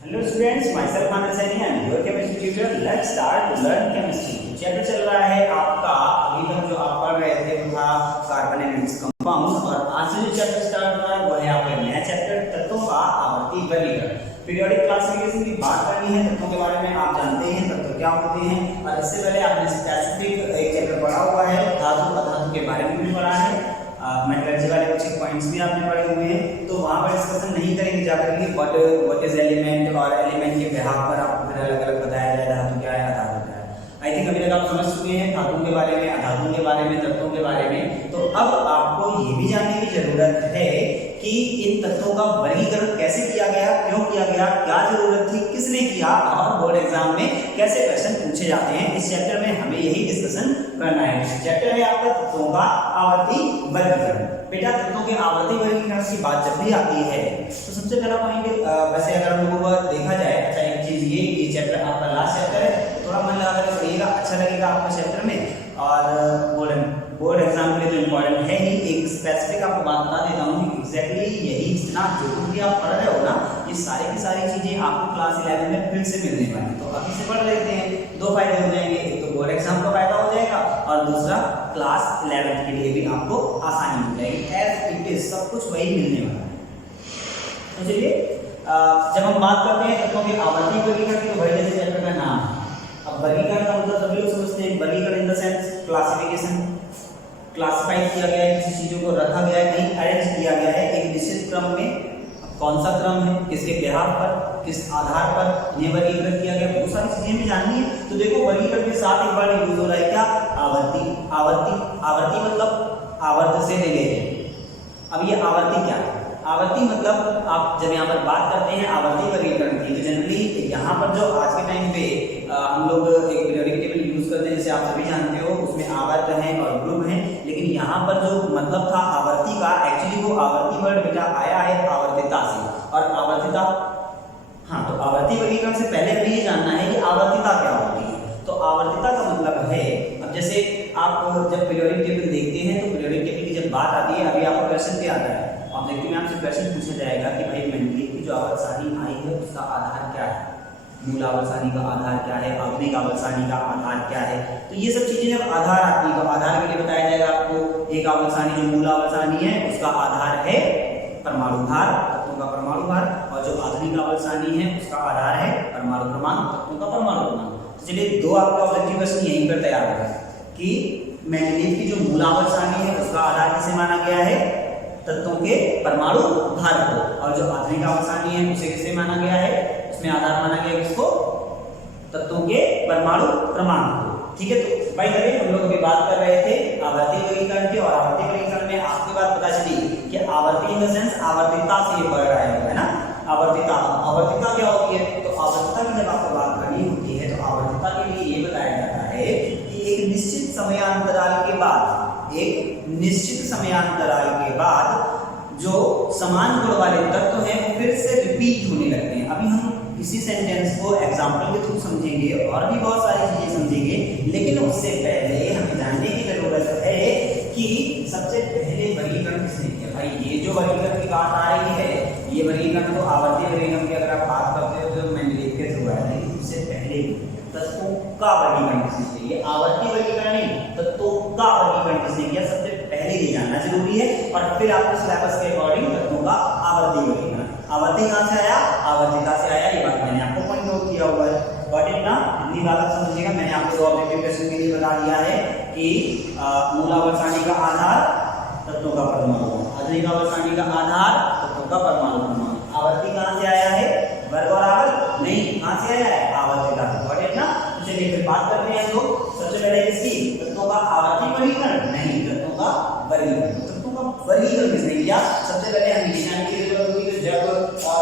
Hello students, myself Manas Saini and your chemistry tutor. Let's start to learn chemistry. Chapter चल रहा है आपका, अभी तक जो आप पढ़ रहे थे वो था कार्बन एंड इट्स कंपाउंड्स, और आज से जो चैप्टर स्टार्ट हो रहा है वो है आपका नया चैप्टर तत्वों का आवर्ती वर्गीकरण। पीरियोडिक क्लासिफिकेशन की बात करनी है, तत्वों के बारे में आप जानते हैं तत्व क्या होते हैं, और इससे पहले आपने स्पेसिफिक एक चैप्टर पढ़ा हुआ है धातु अधातु के बारे में भी पढ़ा है, मेटलर्जी वाले कुछ पॉइंट्स भी आपने पढ़े हुए हैं, तो वहां पर डिस्कशन नहीं करेंगे जाकर के व्हाट इज एलिमेंट, और एलिमेंट के बिहाफ पर आपको फिर अलग अलग बताया जाए धातु क्या है अधातु क्या है। आई थिंक अभी तक आप समझ चुके हैं धातुओं के बारे में, अधातुओं के बारे में, तत्वों के बारे में। तो अब आपको ये भी जानने की जरूरत है कि इन तत्वों का वर्गीकरण कैसे किया गया, क्यों किया गया, क्या जरूरत थी, किसने किया, और बोर्ड एग्जाम में कैसे क्वेश्चन पूछे जाते हैं। इस चैप्टर में हमें यही डिस्कशन करना है। चैप्टर है आपका तत्वों का आवर्ती वर्गीकरण। बेटा तत्वों के आवर्ती वर्गीकरण की बात जब भी आती है तो सबसे पहला पॉइंट, वैसे अगर हम लोगों को देखा जाए, अच्छा एक चीज ये चैप्टर आपका लास्ट चैप्टर है, थोड़ा मन लगा कर पढ़िएगा, अच्छा लगेगा आपको चैप्टर में। और बोर्ड एग्जाम के लिए तो इम्पोर्टेंट है ही। एक स्पेसिफिक आपको बात बता देता हूँ कि एग्जैक्टली यही जितना जो कुछ भी आप पढ़ रहे हो ना, ये सारी की सारी चीजें आपको क्लास 11 में फिर से मिलने वाली। तो अभी से पढ़ लेते हैं, दो फायदे हो जाएंगे, एक तो बोर्ड एग्जाम का फायदा हो जाएगा और दूसरा क्लास 11 के लिए भी आपको आसानी हो जाएगी। एज इट इज सब कुछ वही मिलने वाला है। तो चलिए जब हम बात करते हैं तत्वों के आवर्ती वर्गीकरण की, तो भाई जैसे चैप्टर का नाम है, अब वर्गीकरण का मतलब सभी लोग समझते हैं, वर्गीकरण in the sense classification, classify किया गया है, किसी चीजों को रखा गया है, कहीं अरेंज किया गया है एक निश्चित क्रम में। कौन सा क्रम है, किसके बिहाफ पर, किस आधार पर ये वर्गीकरण किया गया, बहुत सारी चीजें भी जाननी है। तो देखो वर्गीकरण के साथ एक बार यूज हो रहा है क्या, आवर्ती। आवर्ती आवर्ती मतलब आवर्त से रिलेटेड। अब ये आवर्ती क्या है, आवर्ती मतलब आप जब यहाँ पर बात करते हैं आवर्ती वर्गीकरण की, तो जनरली यहाँ पर जो आज के टाइम पे हम लोग एक पीरियोडिक टेबल यूज करते हैं, जैसे आप सभी जानते हो, उसमें आवर्त है और ग्रुप है। लेकिन यहाँ पर जो मतलब था आवर्ती का, एक्चुअली वो आवर्ती वर्ड बेटा आया है आवर्तिता से, और आवर्तिता, हाँ, तो आवर्ती वर्गीकरण से पहले हमें ये जानना है कि आवर्तिता क्या होती है। तो आवर्तिता का मतलब है, अब जैसे आप जब पीरियोडिक टेबल देखते हैं तो पीरियोडिक टेबल की जब बात आती है, अभी आपको क्वेश्चन पे आता है, आप देखते हैं आपसे क्वेश्चन पूछा जाएगा कि भाई मेंडलीव की जो आवर्त सारणी आई है उसका आधार क्या है, मूल आवर्त सारणी का आधार क्या है, आधुनिक आवर्त सारणी का आधार क्या है। तो ये सब चीजें जब आधार आती है तो आधार के लिए बताया जाएगा आपको, एक आवर्त सारणी जो मूल आवर्त सारणी है उसका आधार है परमाणु भार, तत्वों का परमाणु भार, और जो आधुनिक आवर्त सारणी है उसका आधार है परमाणु क्रमांक, तत्वों का परमाणु क्रमांक। तो चलिए दो आपका ऑब्जेक्टिव क्वेश्चन यहीं पर तैयार होगा कि मेंडलीव की जो मूल आवर्त सारणी है उसका आधार किसे माना गया है, तत्वों के परमाणु भार को, और जो आधुनिक आवर्त सारणी है उसे किसे माना गया है, उसमें आधार माना गया किसको, तत्वों के परमाणु क्रमांक को। ठीक है, तो भाई अभी हम लोग अभी बात कर रहे थे आवर्ती वर्गीकरण की, और आवर्ती वर्गीकरण में आपकी बात पता चली कि आवर्ती इन द सेंस आवर्तिता से ये बढ़ रहा है ना, आवर्तिता। आवर्तिता क्या होती है, तो आवर्तिता की जब आपको बात करनी होती है तो आवर्तिता के लिए ये बताया जाता है कि एक निश्चित समयांतराल के बाद, एक निश्चित समयांतराल के बाद जो समान गुण वाले तत्व हैं वो फिर से रिपीट होने लगते हैं। अभी हम इसी सेंटेंस को एग्जांपल के थ्रू समझेंगे और भी बहुत सारी चीजें समझेंगे, लेकिन उससे पहले हमें जानने की जरूरत है कि सबसे पहले वर्गीकरण किसने किया। भाई ये जो वर्गीकरण की बात आ रही है, ये वर्गीकरण तो आवर्ती वर्गीकरण की अगर आप बात करते हो तो मेंडलीव के थ्रू है, लेकिन उससे पहले तत्वों का वर्गीकरण किसने किया, ये आवर्ती वर्गीकरण नहीं, तत्वों का वर्गीकरण किसने किया, सबसे पहले ये जानना जरूरी है। और फिर आपको सिलेबस के अकॉर्डिंग तत्वों का आवर्ती वर्गीकरण, आवर्ती कहां से आया, आवर्तिता से आया, ये बात मैंने आपको पॉइंट आउट किया हुआ है। बट इतना इतनी बात आप समझिएगा, मैंने आपको दो ऑब्जेक्टिव क्वेश्चन के लिए बता दिया है कि मूल आवर्त सारणी का आधार तत्वों का परमाणु, आधुनिक आवर्त सारणी का आधार तत्वों का परमाणु क्रमांक। आवर्ती कहां से आया है, वर्ग और आवर्त नहीं, कहां से आया है, आवर्तिता। बट इतना चलिए फिर बात करते हैं तो सबसे पहले किसकी, तत्वों का आवर्ती वर्गीकरण नहीं, तत्वों का वर्गीकरण। तत्वों का वर्गीकरण किसने किया, सबसे पहले हम ये जानने की जरूरत होगी कि जब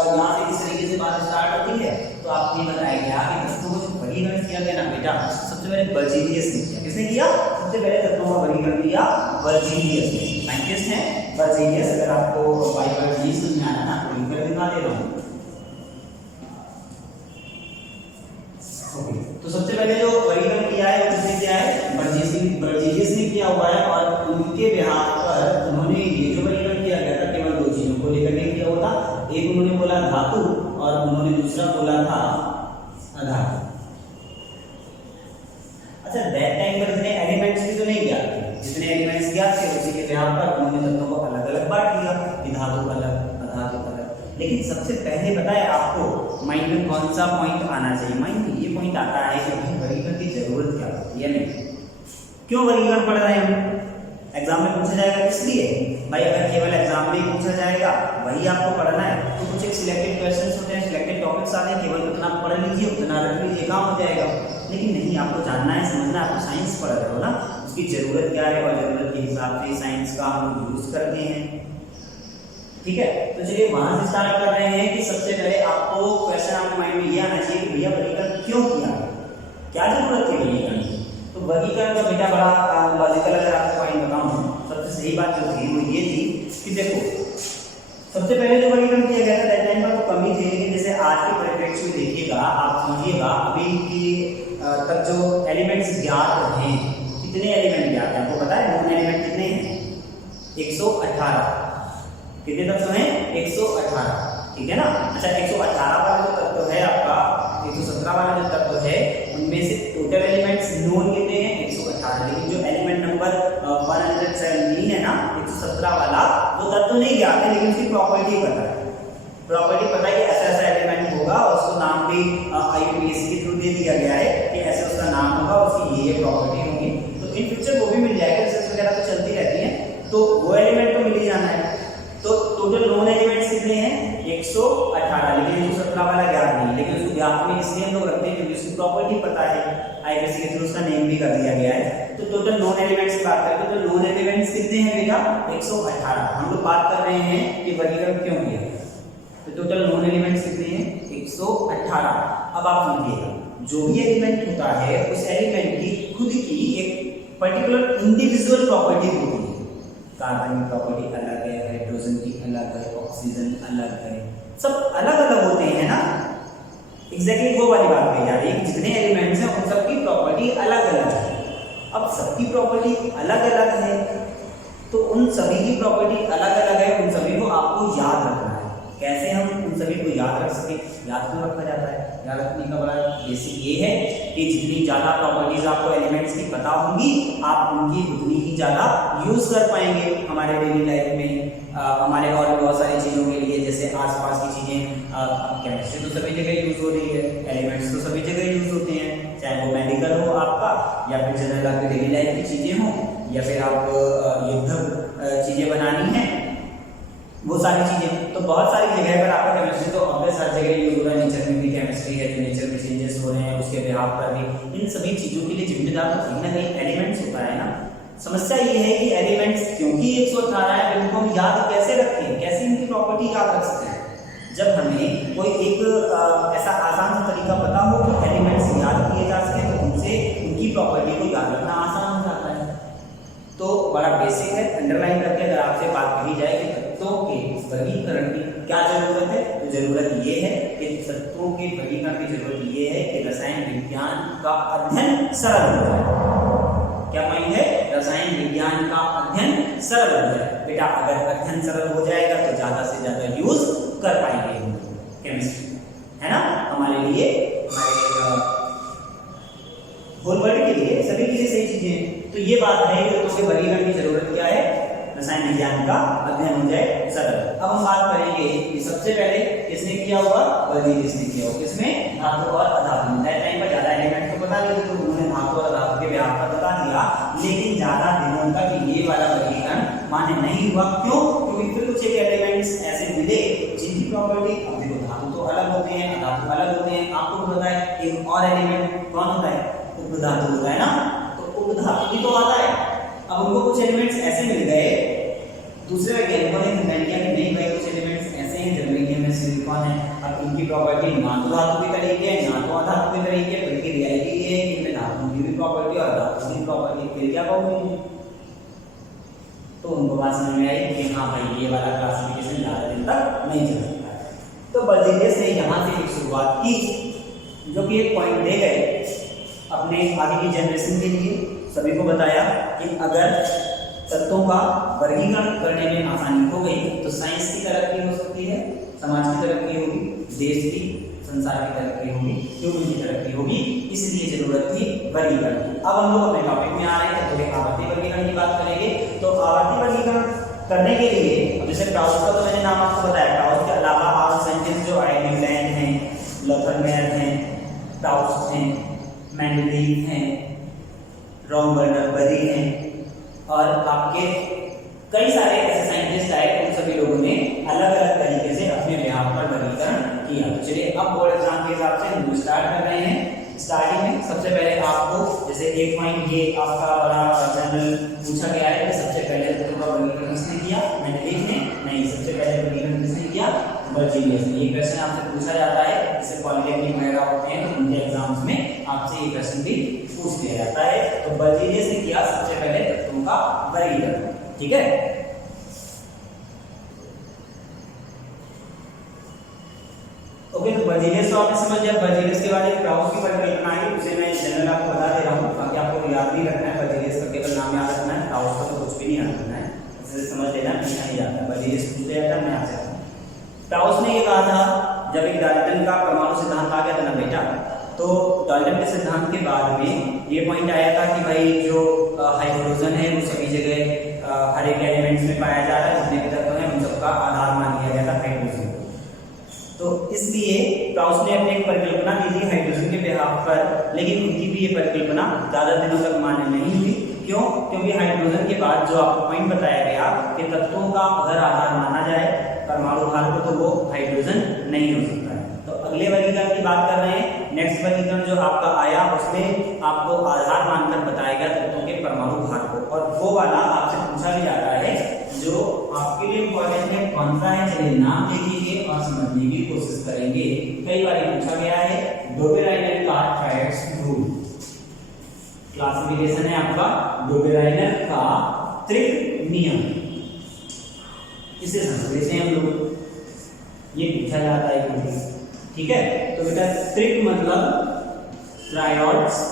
यहाँ से इस तरीके से बात स्टार्ट होती है तो आपको ये बताया गया कि तत्वों को जो वर्गीकरण किया गया ना बेटा, सबसे पहले बर्जीलियस ने किया। किसने किया, सबसे पहले तत्वों का वर्गीकरण किया बर्जीलियस ने, साइंटिस्ट हैं बर्जीलियस। अगर आपको बायोलॉजी समझ में आना ना तो लिख कर दिखा दे रहा हूँ। तो सबसे पहले जो वर्गीकरण किया है वो किसने किया है, बर्जीलियस ने किया हुआ है, और उनके बिहाफ पर उन्होंने ये जो वर्गीकरण किया गया था केवल दो चीजों को लेकर के किया हुआ था, एक उन्होंने बोला धातु और उन्होंने दूसरा बोला था अधातु। अच्छा, दैट टाइम पर इतने एलिमेंट्स भी तो नहीं ज्ञात थे, जितने एलिमेंट्स ज्ञात थे उसी के बिहार पर उन्होंने तत्वों को अलग अलग बांट दिया कि धातु अलग अधातु अलग। लेकिन सबसे पहले बताया आपको माइंड में कौन सा पॉइंट आना चाहिए, माइंड में ये पॉइंट आता है कि भाई वर्गीकरण की जरूरत क्या होती है, नहीं क्यों वर्गीकरण पढ़ रहे हैं हम, एग्जाम में पूछा जाएगा इसलिए भाई, अगर केवल एग्जाम में ही पूछा जाएगा वही आपको पढ़ना है तो कुछ एक सिलेक्टेड क्वेश्चंस होते हैं, सिलेक्टेड टॉपिक्स आते हैं, केवल उतना पढ़ लीजिए उतना रख लीजिए काम हो जाएगा। लेकिन नहीं, आपको जानना है समझना, आपको साइंस पढ़ रहे हो ना, उसकी जरूरत क्या है और जरूरत के हिसाब से साइंस का हम यूज करते हैं। ठीक है, तो चलिए वहां से स्टार्ट कर रहे हैं कि सबसे पहले आपको क्वेश्चन आपके माइंड में ये आना चाहिए कि भैया वर्गीकरण क्यों किया, क्या जरूरत है वर्गीकरण की। तो वर्गीकरण का बेटा बड़ा लॉजिकल अगर आपको पॉइंट बताऊं, सबसे सही बात जो थी वो ये थी कि देखो सबसे पहले जो वर्गीकरण किया गया था दैट टाइम पर तो कमी थी, लेकिन जैसे आज के परिप्रेक्ष्य में देखिएगा आप समझिएगा अभी की तक जो एलिमेंट्स ज्ञात हैं, कितने एलिमेंट ज्ञात हैं आपको पता है, नॉन एलिमेंट कितने हैं 118, कितने तत्व हैं 118, ठीक है ना। अच्छा 118 वाला जो तत्व है आपका, 117 वाला जो तत्व है उनमें से टोटल एलिमेंट्स नोन कितने हैं 118, लेकिन जो एलिमेंट नंबर 117 है ना 117 वाला वो तत्व नहीं ज्ञात है, लेकिन उसकी प्रॉपर्टी पता है, प्रॉपर्टी पता है कि ऐसा ऐसा एलिमेंट होगा और उसको नाम भी IUPAC के थ्रू दे दिया गया है कि ऐसे उसका नाम होगा, उसकी ये प्रॉपर्टी होगी। तो इन फ्यूचर वो भी मिल जाएगा, रिसर्च वगैरह तो चलती रहती है, तो वो एलिमेंट तो मिल ही जाना है। तो टोटल नॉन एलिमेंट्स कितने हैं 118, लेकिन 117 वाला ज्ञात नहीं, लेकिन उसको ज्ञात में इसलिए हम लोग रखते हैं क्योंकि उसकी प्रॉपर्टी पता है, IUPAC के थ्रू उसका नेम भी कर दिया गया है। तो टोटल नॉन एलिमेंट्स की बात करें तो नॉन एलिमेंट्स कितने हैं बेटा 118। हम लोग बात कर रहे हैं कि वर्गीकरण क्यों किया, तो टोटल नॉन एलिमेंट्स कितने हैं 118। अब आप समझिएगा जो भी एलिमेंट होता है उस एलिमेंट की खुद की एक पर्टिकुलर इंडिविजुअल प्रॉपर्टी होती है, कार्बन की प्रॉपर्टी अलग है, हाइड्रोजन की अलग है, ऑक्सीजन अलग है, सब अलग अलग होते हैं ना। एग्जैक्टली वो वाली बात कही जा रही है कि जितने एलिमेंट्स हैं उन सबकी प्रॉपर्टी अलग अलग है। अब सबकी प्रॉपर्टी अलग अलग है तो उन सभी की प्रॉपर्टी अलग अलग है, उन सभी को आपको याद रखना है। कैसे हम उन सभी को याद रख सके, याद क्यों रखा जाता है, याद रखने का बड़ा बेसिक ये है कि जितनी ज़्यादा प्रॉपर्टीज आपको एलिमेंट्स की पता होंगी आप उनकी उतनी ही ज़्यादा यूज कर पाएंगे हमारे डेली लाइफ में, हमारे और भी बहुत सारी चीज़ों के लिए, जैसे आसपास की चीज़ें। केमिस्ट्री तो सभी जगह यूज हो रही है, एलिमेंट्स तो सभी जगह यूज होते हैं, चाहे वो मेडिकल हो आपका या फिर जनरल आपकी डेली लाइफ की चीज़ें हों या फिर आप युद्ध चीज़ें बनानी है, वो सारी चीजें। तो बहुत सारी जगह पर आपका केमिस्ट्री तो ऑब्वियस हर जगह यूज हो रहा है, नेचर में भी केमिस्ट्री है, जो नेचर में चेंजेस हो रहे हैं उसके बिहाफ पर भी, इन सभी चीजों के लिए जिम्मेदार तो कहीं ना कहीं एलिमेंट्स होता है ना। समस्या ये है कि एलिमेंट्स क्योंकि 118 है उनको हम याद कैसे रखें, कैसे इनकी प्रॉपर्टी याद रख सकते हैं। जब हमें कोई एक ऐसा आसान सा तरीका पता हो कि एलिमेंट्स याद किए जा सके तो उनसे उनकी प्रॉपर्टी को याद रखना आसान हो जाता है। तो बड़ा बेसिक है, अंडरलाइन करके अगर आपसे बात कही जाए कि तत्वों के वर्गीकरण की क्या जरूरत है, तो जरूरत ये है कि तत्वों के वर्गीकरण की जरूरत ये है कि रसायन विज्ञान का अध्ययन सरल हो जाए। क्या पॉइंट है, रसायन विज्ञान का अध्ययन सरल हो जाए। बेटा अगर अध्ययन सरल हो जाएगा तो ज्यादा से ज्यादा यूज कर पाएंगे हम केमिस्ट्री, है ना, हमारे लिए, हमारे होल वर्ल्ड के लिए सभी के लिए सही चीजें हैं। तो ये बात है कि उसके वर्गीकरण की जरूरत क्या है, रसायन विज्ञान का अध्ययन हो जाए सरल। अब हम बात करेंगे कि सबसे पहले किसने किया हुआ, वर्गीकरण किसने किया हुआ, किसमें, धातु और अधातु। दैट टाइम पर ज्यादा एलिमेंट तो पता नहीं थे तो उन्होंने धातु और अधातु के व्याप पर बता दिया, लेकिन ज्यादा दिनों तक ये वाला वर्गीकरण मान्य नहीं हुआ। क्यों, क्योंकि फिर कुछ एक एलिमेंट्स ऐसे मिले जिनकी प्रॉपर्टी, अब देखो धातु तो अलग होते हैं, अधातु अलग होते हैं, आपको पता है एक और एलिमेंट कौन होता है, उपधातु होता है ना, तो उपधातु भी तो आता है। अब उनको कुछ एलिमेंट्स ऐसे मिल गए, दूसरे वैज्ञानिकों ने डिपेंड किया कि नहीं भाई कुछ एलिमेंट्स ऐसे हैं जिनमें कि हमें सिलिकॉन है, अब इनकी प्रॉपर्टी ना तो धातु के तरीके है ना तो अधातु के तरीके है, बल्कि रियलिटी ये है कि इनमें धातु की भी प्रॉपर्टी और अधातु की प्रॉपर्टी, फिर क्या कहोगे। तो उनको बात समझ में आई कि हाँ भाई ये वाला क्लासिफिकेशन ज्यादा दिन तक नहीं चल सकता है। तो बर्जीलियस ने यहाँ से एक शुरुआत की, जो कि एक पॉइंट दे गए अपने आगे की जनरेशन के लिए, सभी को बताया कि अगर तत्वों का वर्गीकरण करने में आसानी हो गई तो साइंस की तरक्की हो सकती है, समाज की तरक्की होगी, देश की, संसार की तरक्की होगी, ह्यूमन की तरक्की होगी, इसलिए जरूरत थी वर्गीकरण की। अब हम लोग अपने टॉपिक में आ रहे हैं, थोड़े आवर्ती वर्गीकरण की बात करेंगे। तो आवर्ती वर्गीकरण करने के लिए जैसे क्राउच का तो मैंने नाम आपको बताया, क्राउच के अलावा आप सेंटेंस जो आए न्यूलैंड हैं, लफरमेयर हैं, क्राउच हैं, मेंडलीव हैं, रॉमबर्नर बरी हैं और आपके कई सारे ऐसे साइंटिस्ट आए, उन सभी लोगों ने अलग अलग तरीके से अपने बिहार पर वर्गीकरण किया। तो चलिए अब बोर्ड एग्जाम के हिसाब से हम स्टार्ट कर रहे हैं। स्टार्टिंग में सबसे पहले आपको जैसे एक पॉइंट ये आपका बड़ा जनरल पूछा गया है कि सबसे पहले तत्वों का वर्गीकरण किसने किया? मेंडलीव ने? नहीं, सबसे पहले वर्गीकरण किसने किया? बर्जीलियस ने। ये क्वेश्चन आपसे पूछा जाता है, जैसे पॉलिटेक्निक वगैरह होते हैं तो उनके एग्जाम्स में आपसे ये क्वेश्चन भी पूछ लिया जाता है। तो बर्जीलियस ने किया सबसे पहले तत्वों का वर्गीकरण, ठीक है। ओके, तो बर्जीलियस तो आपने समझ लिया। बर्जीलियस के बाद एक क्राउच की परिकल्पना आई, उसे मैं जनरल आपको बता दे रहा हूँ, बाकी आपको याद नहीं रखना है। बर्जीलियस का केवल नाम याद रखना है, क्राउच का तो कुछ भी नहीं याद रखना है, इसे समझ लेना, पूछा नहीं जाता। बर्जीलियस पूछ लिया जाता, मैं आपसे क्राउच ने ये कहा था जब एक डाल्टन का परमाणु सिद्धांत आ गया था ना बेटा, तो डाल्टन के सिद्धांत के बाद में ये पॉइंट आया था कि भाई जो हाइड्रोजन है वो सभी जगह हर एक एलिमेंट्स में पाया जा रहा है, जितने भी तत्व हैं उन सबका आधार मान लिया गया था हाइड्रोजन। तो इसलिए क्राउच ने अपनी एक परिकल्पना दी थी हाइड्रोजन के बिहाफ पर, लेकिन उनकी भी ये परिकल्पना ज्यादा दिनों तक मान्य नहीं हुई। क्यों? क्योंकि हाइड्रोजन के बाद जो आपको पॉइंट बताया गया कि तत्वों का अगर आधार माना जाए परमाणु भार को, तो वो हाइड्रोजन नहीं हो सकता है। तो अगले वर्गीकरण की बात कर रहे हैं। नेक्स्ट वर्गीकरण जो आपका आया उसमें आपको आधार मानकर बताया गया तत्वों के परमाणु भार को, और वो वाला आपसे पूछा भी जाता है जो आपके लिए इंपॉर्टेंट है। कौन सा है? चलिए नाम लिखिए और समझने की कोशिश करेंगे। कई बार पूछा गया है, डोबेराइनर का ट्रायड्स रूल। क्लासिफिकेशन है आपका डोबेराइनर का त्रिक नियम, इसे समझ लेते हैं हम लोग, ये पूछा जाता है कभी, ठीक है। तो बेटा त्रिक मतलब ट्रायड्स,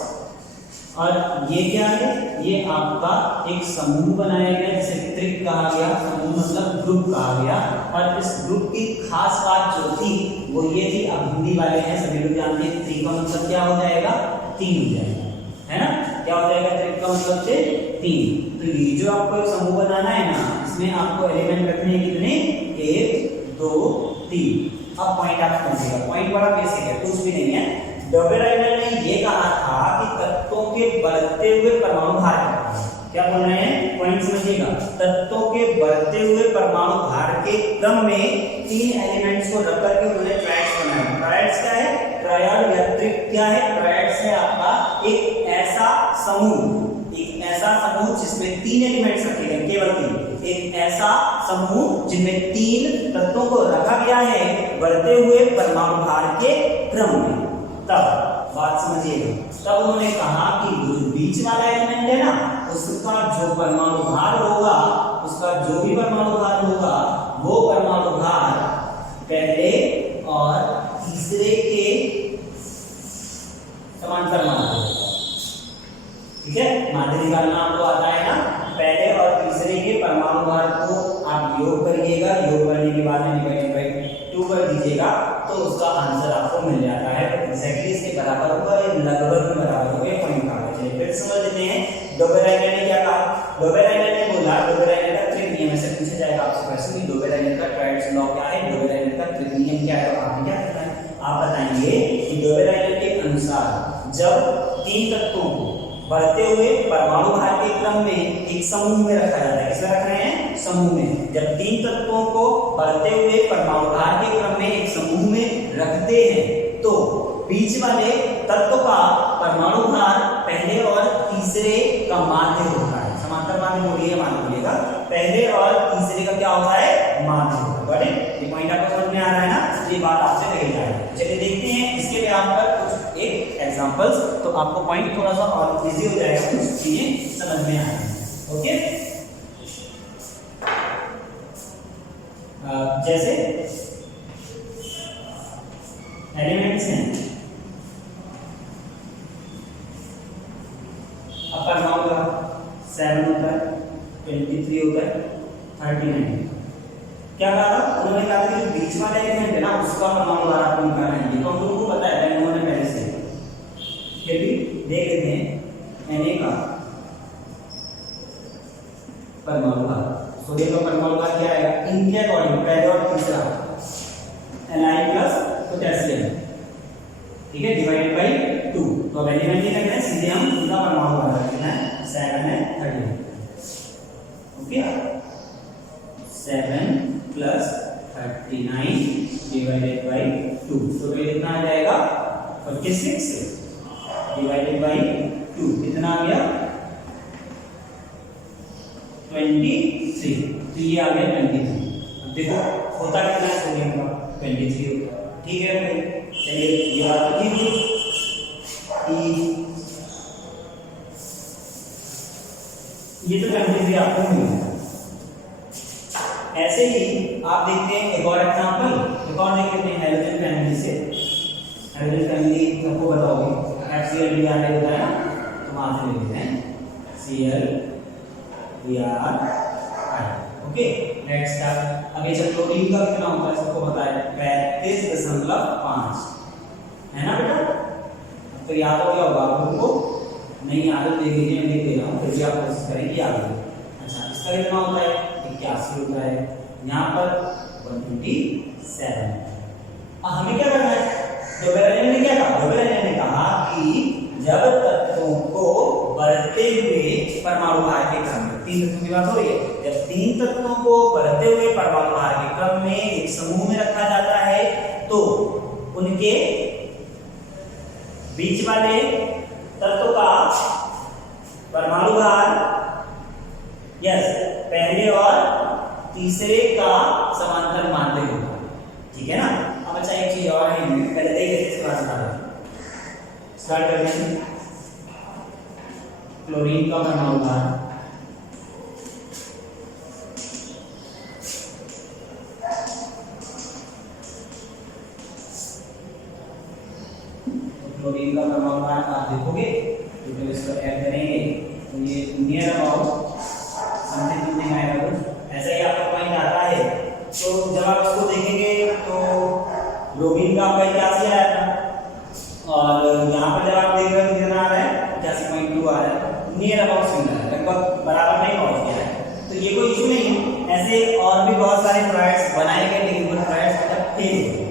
और ये क्या है? ये आपका एक समूह बनाया गया जिसे त्रिक कहा गया। समूह मतलब ग्रुप कहा गया, और इस ग्रुप की खास बात जो थी वो ये थी, अब हिंदी वाले हैं सभी लोग जानते हैं, त्रिक का मतलब क्या हो जाएगा? 3 हो जाएगा, है ना। क्या हो जाएगा त्रिक का मतलब से? 3। तो ये जो आपको एक समूह बनाना है ना, इसमें आपको एलिमेंट रखने हैं कितने? 1 2 3। अब पॉइंट आप समझिएगा, पॉइंट बड़ा बेसिक है, कुछ भी नहीं है। डोबेराइनर ने ये कहा था कि तत्वों के बढ़ते हुए परमाणु भार, क्या बोल रहे हैं? पॉइंट समझिएगा, तत्वों के बढ़ते हुए परमाणु भार के क्रम में 3 एलिमेंट्स को रख करके उन्होंने ट्रायड्स बनाया। ट्रायड्स क्या है? ट्रायड या त्रिक क्या है? ट्रायड्स है आपका एक ऐसा समूह, एक ऐसा समूह जिसमें 3 एलिमेंट्स रखे गए, केवल 3। एक ऐसा समूह जिनमें 3 तत्वों को रखा गया है बढ़ते हुए परमाणु भार के क्रम में। तब बात समझिएगा, तब उन्होंने कहा कि जो बीच वाला एलिमेंट है ना, उसका जो परमाणु भार होगा, उसका जो भी परमाणु भार होगा, वो परमाणु भार पहले और तीसरे के समांतर माना जाएगा, ठीक है। माध्य निकालना आपको आता है ना, पहले और तीसरे के परमाणु भार को आप योग करिएगा, योग करने के बाद में डिवाइड बाय 2 कर दीजिएगा, तो उसका आंसर आपको मिल जाता है। तो एक्जैक्टली इसके बराबर होगा, ये लगभग बराबर होगा, पॉइंट कहा। चलिए फिर समझ लेते हैं डोबेराइनर ने क्या कहा। डोबेराइनर ने बोला, डोबेराइनर का त्रिक नियम से पूछा जाएगा आपसे क्वेश्चन कि डोबेराइनर का ट्रायड्स लॉ क्या है, डोबेराइनर का त्रिक नियम क्या है। तो आपने क्या करना है? आप बताएंगे कि डोबेराइनर के अनुसार जब 3 तत्वों को बढ़ते हुए परमाणु भार के क्रम में एक समूह में रखा जाता है, किसमें रख रहे हैं? समूह में। जब 3 तत्वों को बढ़ते हुए परमाणु भार के क्रम में एक समूह में रखते हैं, तो बीच वाले तत्व का परमाणु भार पहले और तीसरे का माध्य होता है। समांतर माध्य बोलिए, मान लीजिएगा, पहले और तीसरे का क्या होता है? माध्य होता है। ये पॉइंट आपको समझ में आ रहा है ना? ये बात आपसे कही जा रही है। चलिए देखते हैं इसके लिए आप पर कुछ एक एग्जांपल्स, तो आपको पॉइंट थोड़ा सा और इजी हो जाएगा, कुछ चीजें समझ में आएंगी। ओके, जैसे एलिमेंट्स हैं, अब परमाणु का 7 होता है, 23 होता है, 39। क्या कहा था? उन्होंने कहा था कि जो बीच वाला एलिमेंट है ना उसका परमाणु भार आपको निकालना है, तो हम लोगों को पता है उन्होंने पहले से। फिर भी देख लेते हैं Na का परमाणु भार। सोडियम का परमाणु भार क्या आएगा इनके अकॉर्डिंग, पहले और तीसरा Ni प्लस पोटेशियम, ठीक है, डिवाइडेड बाय 2। तो अब एलिमेंट नहीं रखना है, सीधे हम उनका परमाणु भार रखना है 7 है 13, ओके। 7 प्लस 39 डिवाइडेड बाय 2, तो ये कितना आ जाएगा 56 डिवाइडेड बाय 2, कितना आ गया 23, तो ये आ गया 23। अब देखो होता कितना है सोडियम का 23 होता है, ठीक है भाई। चलिए ये बात ठीक है, ये तो 23 आपको मिल गया। ऐसे ही आप देखते हैं एक और एग्जांपल, एक और देख लेते हैं हाइड्रोजन फैमिली से। हाइड्रोजन फैमिली सबको बताओगे HCl Br होता है ना, तो वहां से ले लेते हैं Cl Br, ओके। नेक्स्ट अब ये सब क्लोरीन का कितना होता है सबको पता है 35.5 है ना बेटा। तो याद हो गया होगा आपको, नहीं याद हो देख लीजिए, मैं लिख दे रहा हूँ फिर भी आप कोशिश करेंगे याद हो। अच्छा इसका कितना होता है 81 होता है, यहाँ पर 127। हमें क्या करना है, डोबेरेलियन ने क्या कहा, डोबेरेलियन ने कहा कि जब तत्वों को बढ़ते हुए परमाणु भार के क्रम में, 3 तत्वों की बात हो रही है, जब 3 तत्वों को बढ़ते हुए परमाणु भार के क्रम में एक समूह में रखा जाता है तो उनके बीच वाले तत्व का परमाणु भार यस पहले और तीसरे का समांतर मानते हुए, ठीक है ना। अब अच्छा एक चीज और है, पहले देख लेते हैं, स्टार्ट करते हैं। क्लोरीन का परमाणु भार क्लोरीन का परमाणु भार आप देखोगे तो जब इसको ऐड करेंगे तो ये नियर अबाउट समथिंग आएगा कुछ ऐसा ही आपका पॉइंट आता है। तो जब आप इसको देखेंगे तो ब्रोमीन का आपका 81 आया था और यहाँ पर जब आप देख रहे हो कितना आ रहा है 85.2 आ रहा है, नियर अबाउट सिमिलर है, लगभग बराबर नहीं पहुंच गया है। तो ये कोई इशू नहीं है, ऐसे और भी बहुत सारे फ्लूइड्स बनाए गए लेकिन वो फ्लूइड्स फेल हो गए,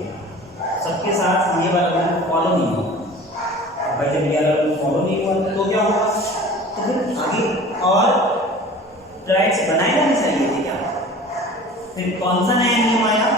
सबके साथ ये वाला रूल फॉलो नहीं हुआ। भाई जब ये वाला रूल फॉलो नहीं हुआ तो क्या होगा, तो फिर आगे और फ्लूइड्स बनाए जाने चाहिए थे क्या। फिर कौन सा नया नियम आया,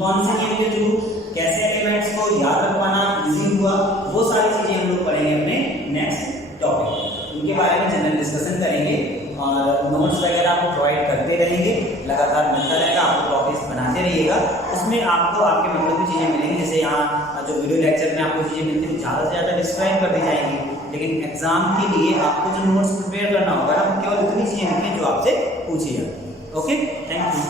कौन से नियम के थ्रू कैसे एलिमेंट्स को याद रखवाना इजी हुआ, वो सारी चीजें हम लोग पढ़ेंगे अपने नेक्स्ट टॉपिक, उनके बारे में जनरल डिस्कशन करेंगे और नोट्स वगैरह आपको प्रोवाइड करते रहेंगे, लगातार मिलता रहेगा, आपको टॉपिक्स बनाते रहिएगा। उसमें आपको आपके मतलब की चीज़ें मिलेंगी, जैसे यहाँ जो वीडियो लेक्चर में आपको चीज़ें मिलती हैं ज़्यादा से ज़्यादा डिस्क्राइब कर दी जाएंगी, लेकिन एग्जाम के लिए आपको जो नोट्स प्रिपेयर करना होगा ना, केवल उतनी चीज़ें लिखें जो आपसे पूछी जाती है। Okay, thank you.